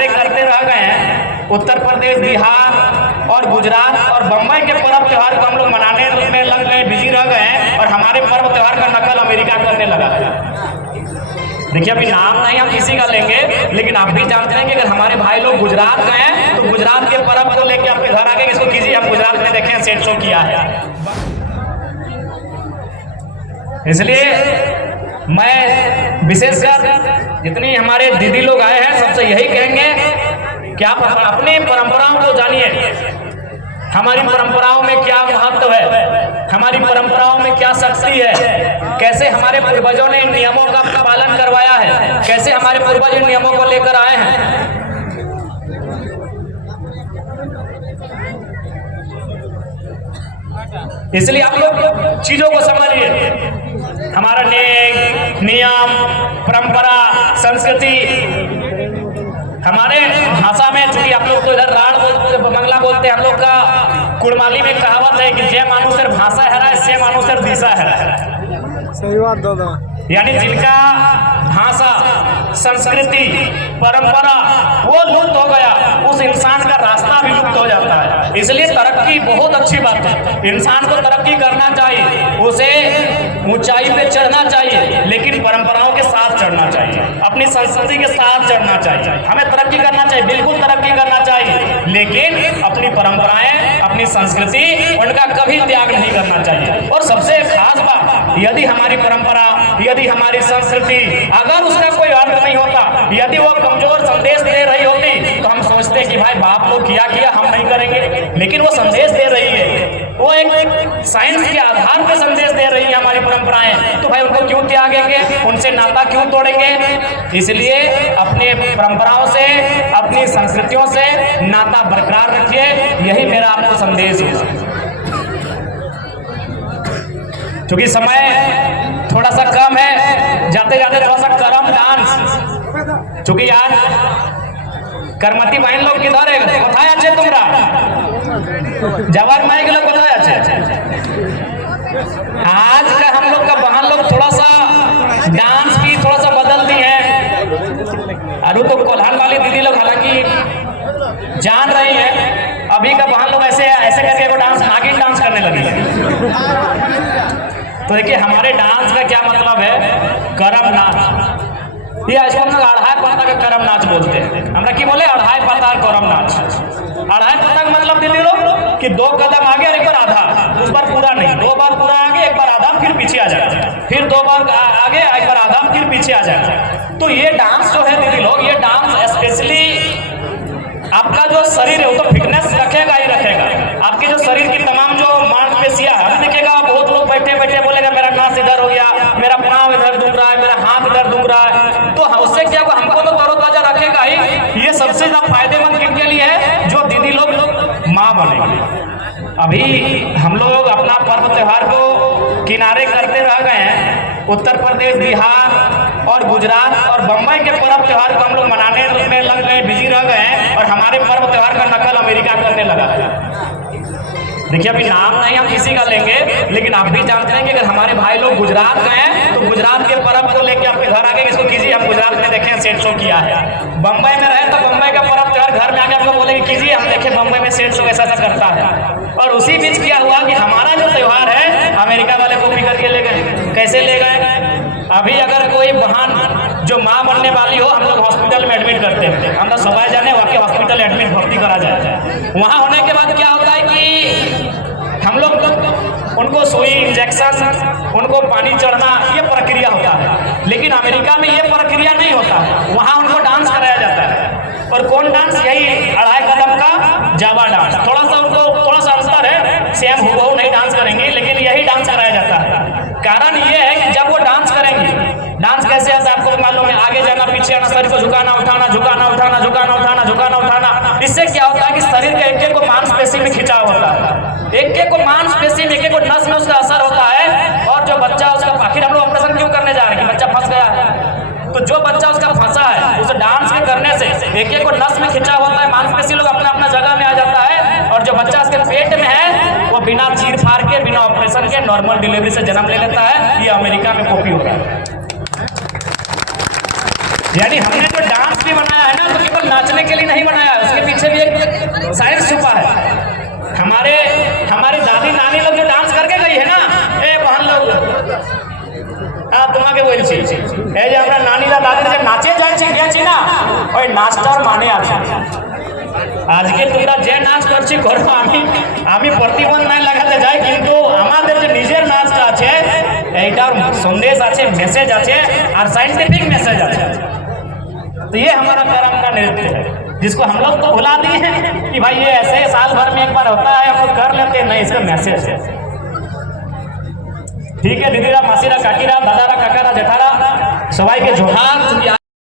किनारे करते रह गए हैं। उत्तर प्रदेश, बिहार और गुजरात और बम्बई के पर्व त्यौहार को हम लोग मनाने में लग गए, बिजी रह गए हैं और हमारे पर्व त्यौहार का नकल अमेरिका करने लगा है। देखिए अभी नाम नहीं हम किसी का लेंगे, लेकिन आप भी जानते हैं कि अगर हमारे भाई लोग गुजरात गए हैं तो गुजरात के पर्व को लेकर आपके घर आके इसको कीजिए, हम गुजरात में देखें सेट शो किया है। इसलिए मैं विशेषकर जितनी हमारे दीदी लोग आए हैं सबसे यही कहेंगे कि आप अपनी परंपराओं को जानिए। हमारी परंपराओं में क्या महत्व है, हमारी परंपराओं में क्या शक्ति है, कैसे हमारे पूर्वजों ने इन नियमों का पालन करवाया है, कैसे हमारे पूर्वज इन नियमों को लेकर आए हैं। इसलिए आप लोग चीजों को समझिए। हमारा नियम, परंपरा, संस्कृति, हमारे भाषा में चूंकि आप लोग तो इधर राड़ बोलते, बंगला बोलते हैं, हम लोग का कुड़माली में कहावत है कि जे मानुषर भाषा है से मानुषर दिशा है। सही बात दादा। यानी जिनका भाषा, संस्कृति, परंपरा वो लुप्त हो गया, उस इंसान का रास्ता भी लुप्त हो जाता है। इसलिए तरक्की बहुत अच्छी बात है, इंसान को तरक्की करना चाहिए, उसे ऊंचाई पे चढ़ना चाहिए, लेकिन परंपराओं के साथ चढ़ना चाहिए, अपनी संस्कृति के साथ चढ़ना चाहिए। हमें तरक्की करना चाहिए, बिल्कुल तरक्की करना चाहिए, लेकिन अपनी परंपराएं, अपनी संस्कृति, उनका कभी त्याग नहीं करना चाहिए। और सबसे खास बात, यदि हमारी परंपरा, यदि हमारी संस्कृति अगर उसका कोई अर्थ नहीं होता, यदि वो कमजोर संदेश दे रही होती तो हम सोचते कि भाई बाप लोग किया हम नहीं करेंगे, लेकिन वो संदेश दे रही है, वो एक साइंस के आधार पर संदेश दे रही है हमारी परंपराएं, तो भाई उनको क्यों त्यागेंगे, उनसे नाता क्यों तोड़ेंगे। इसलिए अपने परंपराओं से, अपनी संस्कृतियों से नाता बरकरार रखिए, यही मेरा आपको संदेश है। क्योंकि समय थोड़ा सा कम है, जाते जाते थोड़ा सा करम डांस, चूंकि यार करमती बहन लोग किधर है, कोথায় আছে তোমরা, जवान माई के लोग कोথায় আছে। आज का हम लोग का बहन लोग थोड़ा सा डांस भी थोड़ा सा बदल दी है। अरे तो कोल्हान वाली दीदी लोग हालांकि जान रही है, अभी का बहन लोग ऐसे ऐसे करके वो डांस नागिन डांस करने लगी है। तो देखिए हमारे डांस का क्या मतलब है, करम नाच। ये इसको हम लोग अढ़ाई पत्ता का करम नाच बोलते हैं। हमरा की बोले अढ़ाई पत्ता करम नाच। अढ़ाई पत्ता का मतलब दीदी लोग कि 2 कदम आगे और एक बार आधा, उस बार पूरा नहीं, 2 बार पूरा आगे, एक बार आधा, फिर पीछे आ जाए, फिर 2 बार आगे, एक बार आधा, फिर पीछे आ जाए। तो ये डांस जो है दीदी लोग, ये डांस स्पेशली आपका जो शरीर है वो तो फिटनेस रखेगा ही रखेगा, आपके जो शरीर की तमाम जो मांसपेशियां है, देखिएगा बहुत लोग बैठे बैठे बोलेगा मेरा कांस इधर हो गया, मेरा पाँव इधर दुख रहा है, मेरा हाथ इधर दुख रहा है, तो उससे क्या होगा, हमको तो तरोताजा रखेगा ही। ये सबसे ज्यादा फायदेमंद किनके लिए है, जो दीदी लोग माँ बनेंगे। अभी हम लोग अपना पर्व त्योहार को किनारे करते रह गए हैं। उत्तर प्रदेश, बिहार और गुजरात और बम्बई के पर्व त्योहार को हम लोग मनाने में लग गए, बिजी रह गए हैं और हमारे पर्व त्योहार का नकल अमेरिका करने लगा है। देखिए अभी नाम नहीं हम किसी का लेंगे, लेकिन आप भी जानते हैं कि अगर हमारे भाई लोग गुजरात गए हैं तो गुजरात के पर्व को लेकर आपके घर आके इसको कीजिए, हम गुजरात में देखें सेट शो किया है। बम्बई में रहे तो बम्बई का पर्व त्योहार घर में आके आपको बोलेंगे कीजिए, हम देखें बम्बई में सेट शो ऐसा करता है। और उसी बीच क्या हुआ कि हमारा जो त्योहार है अमेरिका वाले कॉपी करके ले गए। कैसे ले गए, अभी अगर कोई बहन जो माँ बनने वाली हो, हम लोग हॉस्पिटल में एडमिट करते हैं, हम लोग सवाई जाने वहाँ के हॉस्पिटल एडमिट भर्ती करा जाए। वहाँ होने के बाद क्या होता है कि हम लोग उनको सुई, इंजेक्शन, उनको पानी चढ़ना, ये प्रक्रिया होता है। लेकिन अमेरिका में ये प्रक्रिया नहीं होता है, वहाँ उनको डांस कराया जाता है। और कौन डांस, यही अढ़ाई कदम का जावा डांस। थोड़ा सा उनको थोड़ा सा अंतर है, सेम हुबहू नहीं डांस करेंगे, लेकिन यही डांस कराया जाता है। कारण ये है कि जब वो डांस करेंगे, डांस कैसे आता है आपको मालूम है, आगे जाना, पीछे आना, शरीर को झुकाना उठाना, झुकाना उठाना, झुकाना उठाना, झुकाना उठाना। इससे क्या होता है कि शरीर के एक एक को मांसपेशी में खिंचाव होता है, एक एक को मांसपेशी में, एक एक को नस में उसका असर होता है। और जो बच्चा उसका, आखिर हम लोग ऑपरेशन क्यों करने जा रहे हैं कि बच्चा फंस गया है, तो जो बच्चा उसका फंसा है उसे डांस के करने से एक एक को नस में खिंचाव होता है, मांसपेशी लोग अपना अपना जगह में आ जाता है। और जो बच्चा उसके पेट में है वो बिना चीर फाड़ के, बिना ऑपरेशन के नॉर्मल डिलीवरी से जन्म ले लेता है। ये अमेरिका में कॉपी हो रहा है। यानी हमने जो डांस भी बनाया है ना, तो केवल नाचने के लिए नहीं बनाया, उसके पीछे भी एक साइंस छुपा है। हमारे दादी नानी लोग जो डांस करके गई है ना, ए बहन लोग তোমাকে বলছি, এই যে আমরা নানীরা দাদিরা যে নাচে গেছি না, ওই নাচটার মানে আছে। আজকে তোমরা যে নাচ করছি করো, আমি প্রতিবন্ধ নাই লাগাতে যাই, কিন্তু আমাদের যে নিজের নাচটা আছে এইটার সন্দেশ আছে, মেসেজ আছে, আর साइंटिफिक मैसेज আছে। तो ये हमारा कर्म का नृत्य है, जिसको हम लोग तो भुला दिए हैं कि भाई ये ऐसे साल भर में एक बार होता है, हम लोग कर लेते हैं, नहीं, इसका मैसेज है। ठीक है, दीदीरा, मासीरा, काकीरा, दादारा, काकारा, जेठारा, सबाई के जोहार।